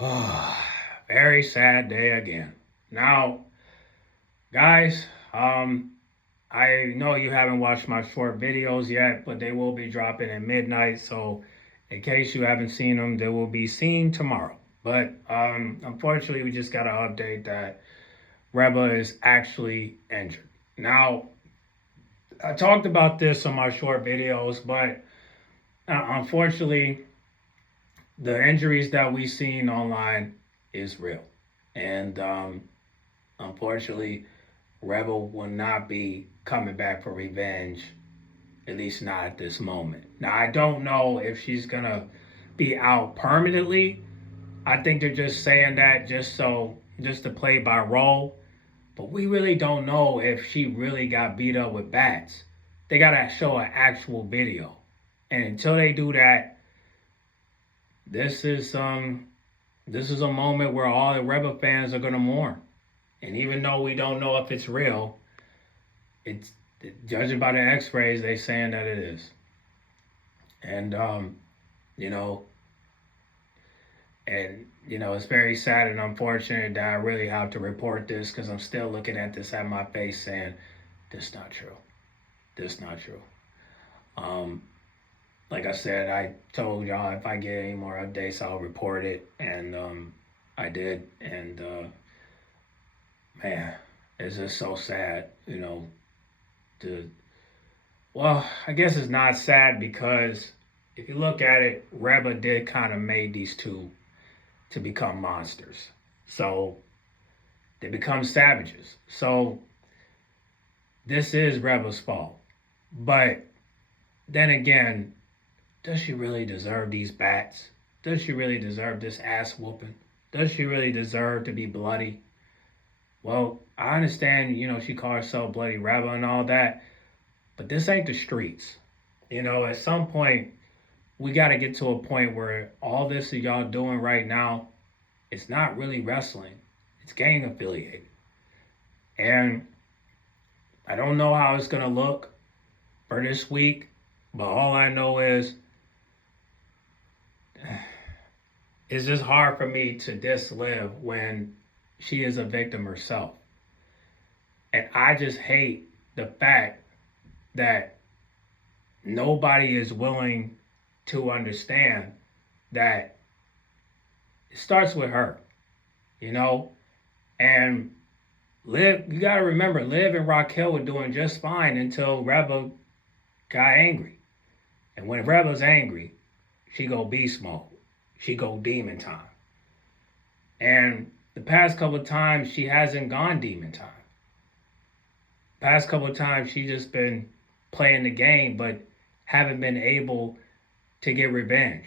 Very sad day again. Now, guys, I know you haven't watched my short videos yet, but they will be dropping at midnight. So, in case you haven't seen them, they will be seen tomorrow. But unfortunately, we just got an update that Reba is actually injured. Now, I talked about this on my short videos, but unfortunately, the injuries that we seen online is real, and unfortunately, Rebel will not be coming back for revenge, at least not at this moment. Now, I don't know if she's gonna be out permanently. I think they're just saying that just to play by role, but we really don't know if she really got beat up with bats. They gotta show an actual video, and until they do that, this is this is a moment where all the Rebel fans are gonna mourn. And even though we don't know if it's real, it's judging by the X-rays, they saying that it is. And you know, it's very sad and unfortunate that I really have to report this because I'm still looking at this at my face saying, "This not true. This not true." Um, like I said, I told y'all if I get any more updates, I'll report it, and I did. And man, it's just so sad, to well, I guess it's not sad because if you look at it, Reba did kind of made these two to become monsters. So they become savages. So this is Reba's fault. But then again, does she really deserve these bats? Does she really deserve this ass whooping? Does she really deserve to be bloody? Well, I understand, she called herself Bloody Reba and all that, but this ain't the streets. At some point, we got to get to a point where all this that y'all doing right now, it's not really wrestling. It's gang affiliated. And I don't know how it's going to look for this week, but all I know is it's just hard for me to dislive when she is a victim herself. And I just hate the fact that nobody is willing to understand that it starts with her, and Liv, you gotta remember, Liv and Raquel were doing just fine until Reba got angry. And when Reba's angry, she go beast mode. She go demon time. And the past couple of times, she hasn't gone demon time. Past couple of times, she just been playing the game, but haven't been able to get revenge.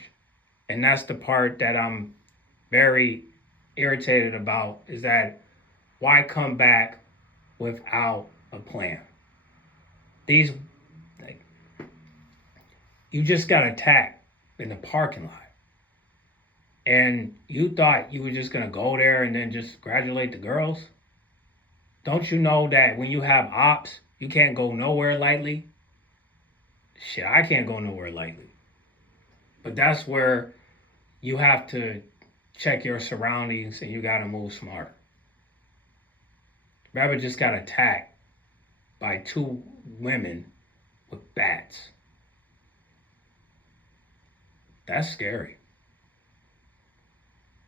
And that's the part that I'm very irritated about, is that why come back without a plan? You just got attacked in the parking lot. And you thought you were just going to go there and then just congratulate the girls? Don't you know that when you have ops, you can't go nowhere lightly? Shit, I can't go nowhere lightly. But that's where you have to check your surroundings and you got to move smarter. Rabbit just got attacked by two women with bats. That's scary.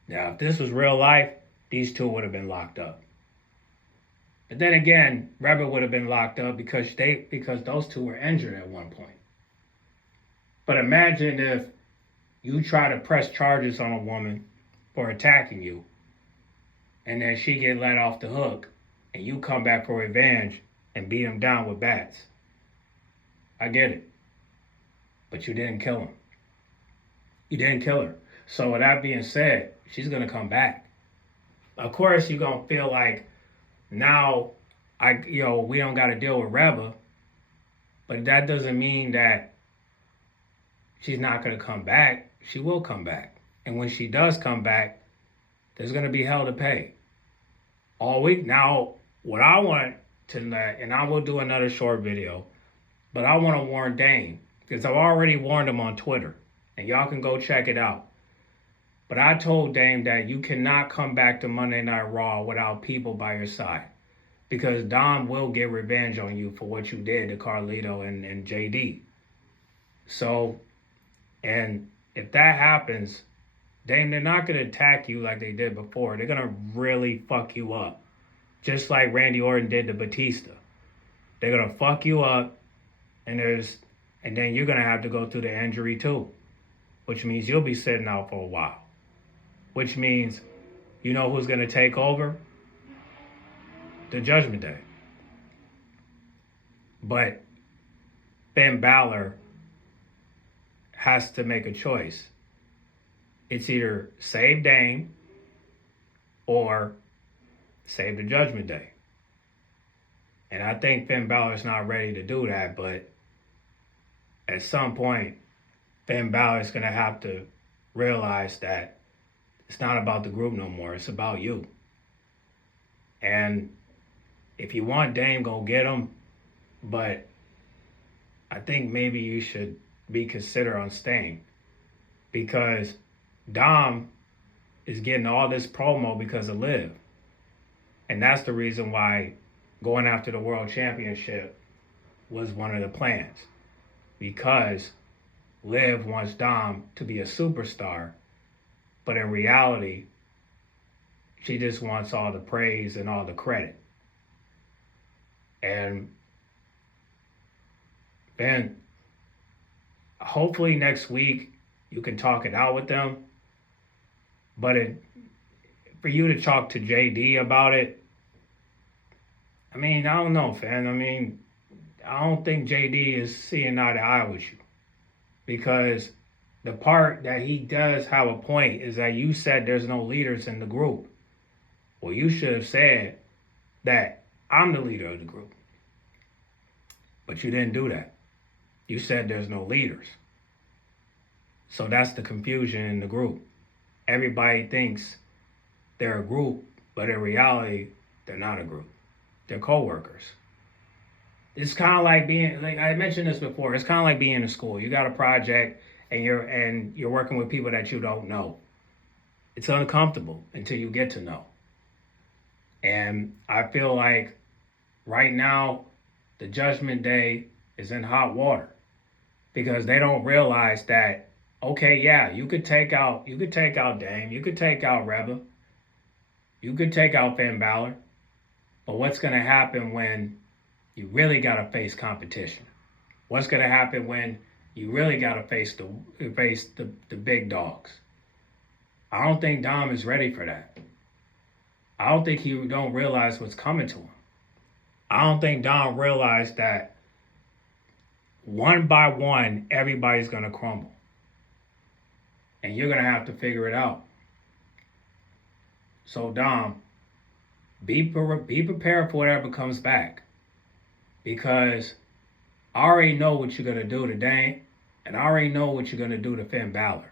Now, if this was real life, these two would have been locked up. But then again, Rabbit would have been locked up because those two were injured at one point. But imagine if you try to press charges on a woman for attacking you, and then she get let off the hook, and you come back for revenge and beat him down with bats. I get it. But you didn't kill him. You didn't kill her. So with that being said, she's going to come back. Of course, you're going to feel like now we don't got to deal with Reba, but that doesn't mean that she's not going to come back. She will come back. And when she does come back, there's going to be hell to pay. All week. Now, what I want to, and I will do another short video, but I want to warn Dame, because I've already warned him on Twitter, and y'all can go check it out. But I told Dame that you cannot come back to Monday Night Raw without people by your side. Because Dom will get revenge on you for what you did to Carlito and JD. So, and if that happens, Dame, they're not going to attack you like they did before. They're going to really fuck you up. Just like Randy Orton did to Batista. They're going to fuck you up, and then you're going to have to go through the injury too. Which means you'll be sitting out for a while. Which means, you know who's going to take over? The Judgment Day. But Finn Balor has to make a choice. It's either save Dame or save the Judgment Day. And I think Finn Balor's not ready to do that, but at some point, Finn Balor's going to have to realize that it's not about the group no more. It's about you. And if you want Dame, go get him. But I think maybe you should be considered on staying. Because Dom is getting all this promo because of Liv. And that's the reason why going after the World Championship was one of the plans. Because Liv wants Dom to be a superstar. But in reality, she just wants all the praise and all the credit. And then hopefully next week you can talk it out with them. But for you to talk to JD about it, I mean, I don't know, fam. I mean, I don't think JD is seeing eye to eye with you. Because the part that he does have a point is that you said there's no leaders in the group. Well, you should have said that I'm the leader of the group. But you didn't do that. You said there's no leaders. So that's the confusion in the group. Everybody thinks they're a group, but in reality, they're not a group. They're co-workers. It's kind of like being, like I mentioned this before, it's kind of like being in school. You got a project and you're working with people that you don't know. It's uncomfortable until you get to know. And I feel like right now, the Judgment Day is in hot water because they don't realize that, okay, yeah, you could take out Dame, you could take out Reba, you could take out Finn Balor, but what's going to happen when you really got to face competition? What's going to happen when you really got to face the big dogs? I don't think Dom is ready for that. I don't think he don't realize what's coming to him. I don't think Dom realized that one by one, everybody's going to crumble. And you're going to have to figure it out. So Dom, be prepared for whatever comes back. Because I already know what you're going to do to Dame, and I already know what you're going to do to Finn Balor.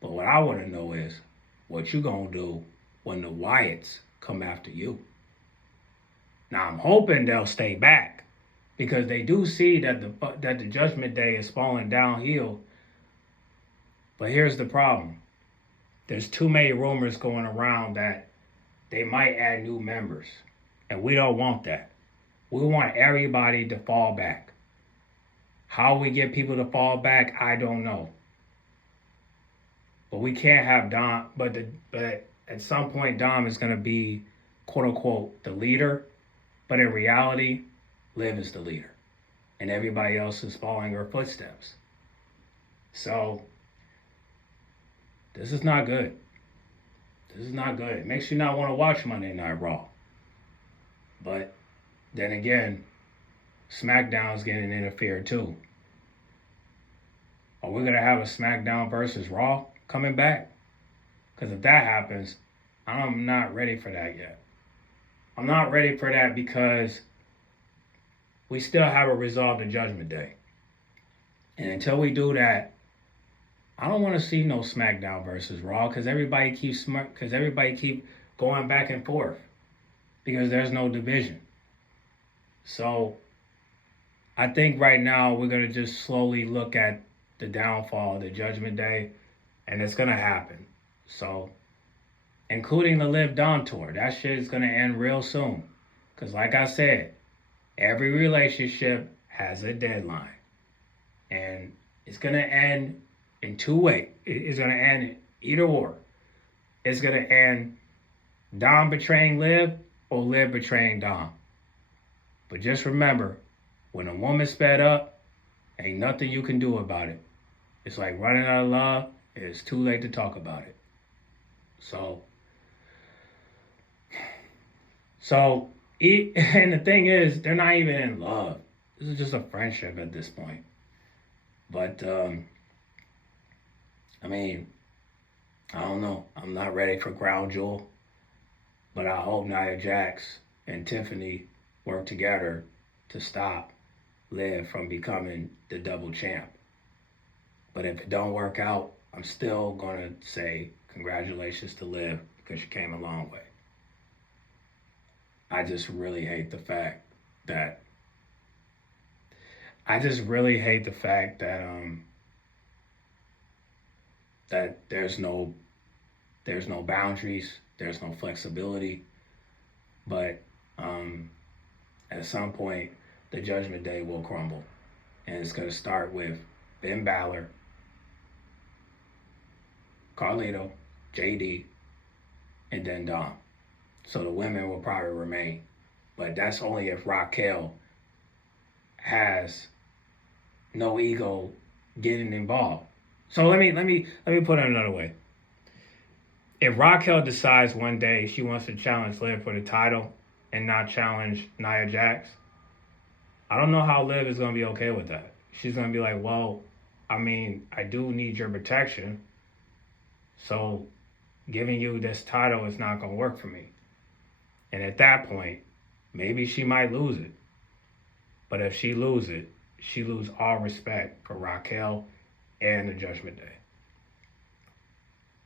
But what I want to know is what you're going to do when the Wyatts come after you. Now, I'm hoping they'll stay back because they do see that the Judgment Day is falling downhill. But here's the problem. There's too many rumors going around that they might add new members. And we don't want that. We want everybody to fall back. How we get people to fall back, I don't know. But we can't have Dom. But at some point, Dom is going to be, quote unquote, the leader. But in reality, Liv is the leader. And everybody else is following her footsteps. So, this is not good. This is not good. It makes you not want to watch Monday Night Raw. But then again, SmackDown's getting interfered too. Are we going to have a SmackDown versus Raw coming back? Because if that happens, I'm not ready for that yet. I'm not ready for that because we still haven't resolved the Judgment Day. And until we do that, I don't want to see no SmackDown versus Raw because everybody keeps going back and forth because there's no division. So I think right now we're going to just slowly look at the downfall of the Judgment Day And it's going to happen. So, including the Live Down tour, that shit is going to end real soon. Because, like I said, every relationship has a deadline. And it's going to end in two ways. It's going to end either or. It's going to end Dom betraying Liv or Liv betraying Dom. But just remember, when a woman's sped up, ain't nothing you can do about it. It's like running out of love. It's too late to talk about it. And the thing is, they're not even in love. This is just a friendship at this point. But, I mean, I don't know. I'm not ready for Ground Jewel. But I hope Nia Jax and Tiffany work together to stop Liv from becoming the double champ. But if it don't work out, I'm still going to say congratulations to Liv because she came a long way. I just really hate the fact that that there's no boundaries, there's no flexibility. But at some point, the Judgment Day will crumble. And it's going to start with Ben Balor, Carlito, JD, and then Dom. So the women will probably remain. But that's only if Raquel has no ego getting involved. So let me put it another way. If Raquel decides one day she wants to challenge Liv for the title and not challenge Nia Jax, I don't know how Liv is going to be okay with that. She's going to be like, well, I mean, I do need your protection, so giving you this title is not going to work for me. And at that point, maybe she might lose it. But if she loses it, she loses all respect for Raquel and the Judgment Day.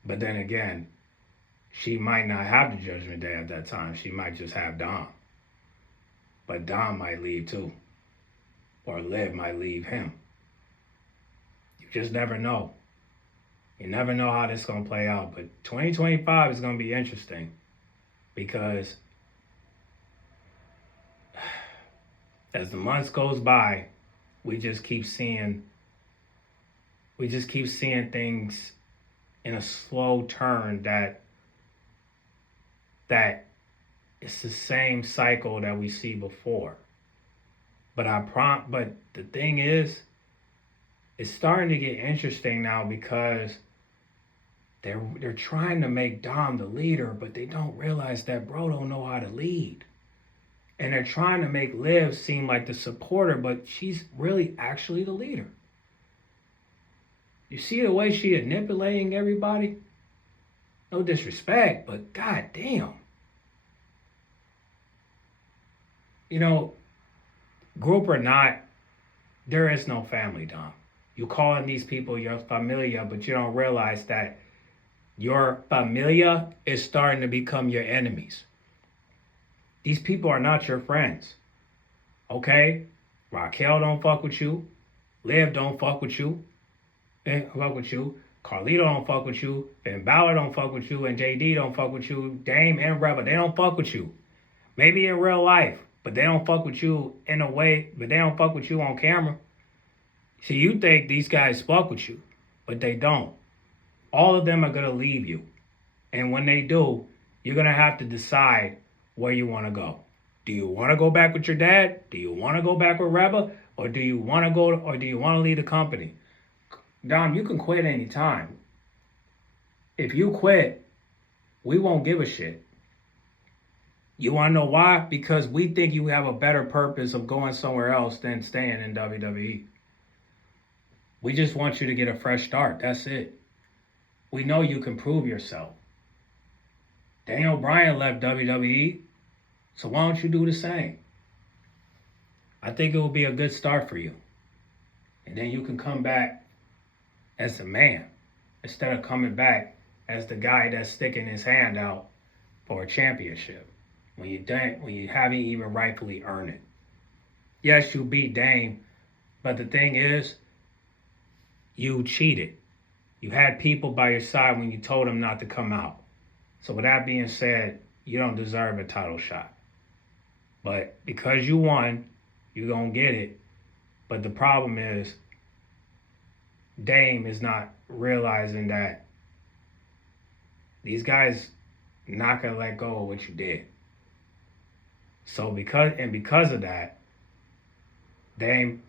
But then again, she might not have the Judgment Day at that time. She might just have Dom. But Dom might leave too. Or Liv might leave him. You just never know. You never know how this is going to play out. But 2025 is going to be interesting. Because as the months goes by, we just keep seeing things in a slow turn that it's the same cycle that we see before. But the thing is, it's starting to get interesting now because they're trying to make Dom the leader, but they don't realize that bro don't know how to lead. And they're trying to make Liv seem like the supporter, but she's really actually the leader. You see the way she is manipulating everybody? No disrespect, but goddamn. You know, group or not, there is no family, Dom. You calling these people your familia, but you don't realize that your familia is starting to become your enemies. These people are not your friends. Okay? Raquel don't fuck with you. Liv don't fuck with you. Carlito don't fuck with you. Ben Balor don't fuck with you. And JD don't fuck with you. Dame and Rebel, they don't fuck with you. Maybe in real life, but they don't fuck with you in a way, but they don't fuck with you on camera. See, you think these guys fuck with you, but they don't. All of them are going to leave you. And when they do, you're going to have to decide where you want to go. Do you want to go back with your dad? Do you want to go back with Rebel? Or do you want to leave the company? Dom, you can quit anytime. If you quit, we won't give a shit. You want to know why? Because we think you have a better purpose of going somewhere else than staying in WWE. We just want you to get a fresh start. That's it. We know you can prove yourself. Daniel Bryan left WWE, so why don't you do the same? I think it will be a good start for you. And then you can come back as a man instead of coming back as the guy that's sticking his hand out for a championship when you haven't even rightfully earned it. Yes, you beat Dame, but the thing is, you cheated. You had people by your side when you told them not to come out. So with that being said, you don't deserve a title shot. But because you won, you're going to get it. But the problem is, Dame is not realizing that these guys not going to let go of what you did. So because of that, Dame,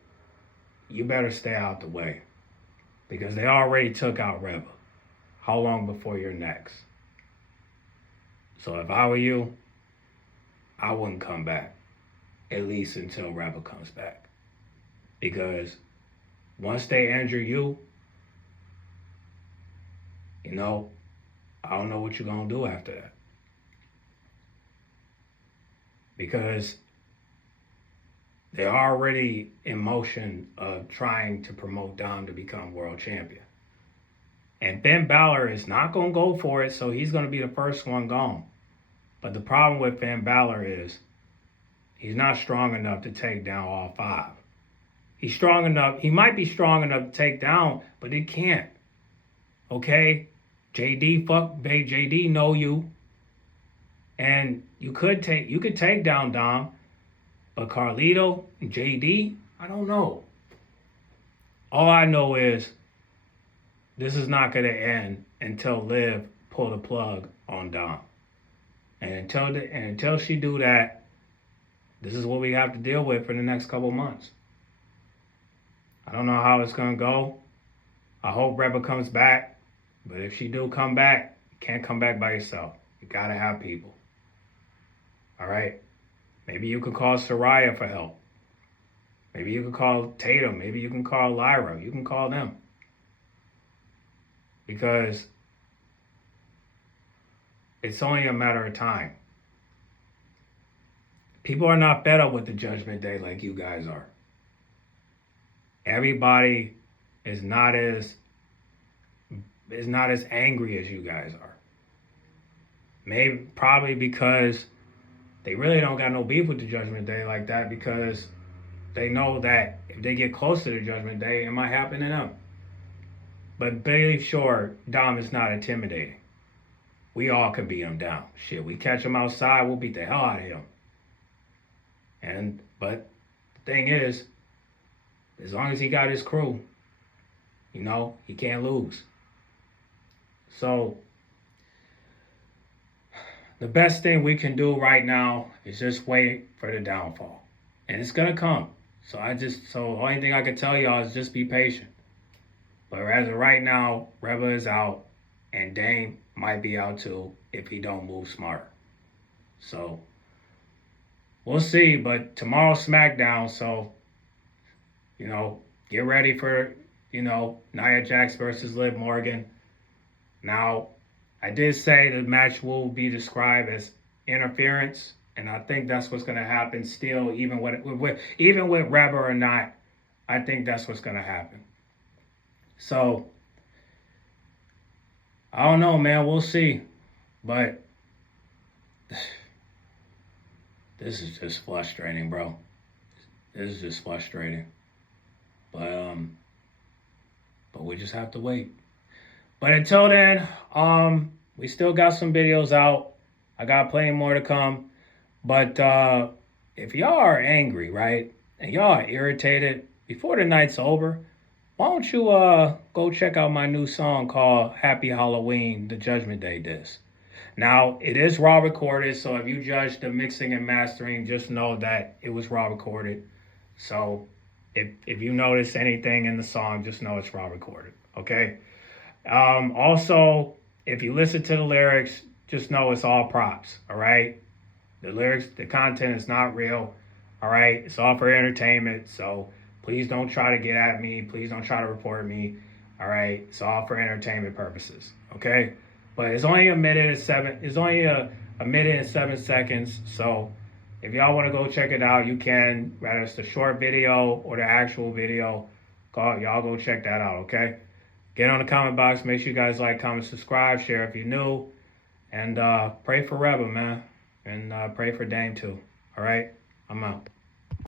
you better stay out the way. Because they already took out Reba. How long before you're next? So if I were you, I wouldn't come back. At least until Reba comes back. Because once they injure you, I don't know what you're going to do after that. Because they're already in motion of trying to promote Dom to become world champion. And Finn Balor is not going to go for it, so he's going to be the first one gone. But the problem with Finn Balor is he's not strong enough to take down all 5. He's strong enough. He might be strong enough to take down, but he can't. Okay? JD know you. And you could take down Dom, but Carlito and JD, I don't know. All I know is this is not going to end until Liv pull the plug on Dom. And until she do that, this is what we have to deal with for the next couple months. I don't know how it's going to go. I hope Reba comes back. But if she do come back, you can't come back by yourself. You got to have people. All right? Maybe you could call Soraya for help. Maybe you could call Tatum. Maybe you can call Lyra. You can call them. Because it's only a matter of time. People are not fed up with the Judgment Day like you guys are. Everybody is not as angry as you guys are. Probably because they really don't got no beef with the Judgment Day like that, because they know that if they get close to the Judgment Day, it might happen to them. But be sure, Dom is not intimidating. We all can beat him down. Shit, we catch him outside, we'll beat the hell out of him. But the thing is, as long as he got his crew, he can't lose. So the best thing we can do right now is just wait for the downfall. And it's going to come. So the only thing I can tell y'all is just be patient. But as of right now, Reba is out, and Dame might be out too if he don't move smart. So we'll see. But tomorrow's SmackDown, so get ready for Nia Jax versus Liv Morgan. Now, I did say the match will be described as interference, and I think that's what's going to happen still, even with Reba or not. I think that's what's going to happen. So, I don't know, man. We'll see. But this is just frustrating, bro. This is just frustrating. But we just have to wait. But until then, we still got some videos out. I got plenty more to come. But if y'all are angry, right, and y'all are irritated, before the night's over, why don't you go check out my new song called Happy Halloween, the Judgment Day disc. Now, it is raw recorded, so if you judge the mixing and mastering, just know that it was raw recorded. So if you notice anything in the song, just know it's raw recorded, okay? Also, if you listen to the lyrics, just know it's all props, all right? The lyrics, the content is not real, all right? It's all for entertainment, so please don't try to get at me. Please don't try to report me, all right? It's all for entertainment purposes, okay? But it's only a minute and 7 seconds, so if y'all want to go check it out, you can, whether it's the short video or the actual video, y'all go check that out, okay? Get on the comment box. Make sure you guys like, comment, subscribe, share if you're new. And pray for Reba, man. And pray for Dame, too. All right? I'm out.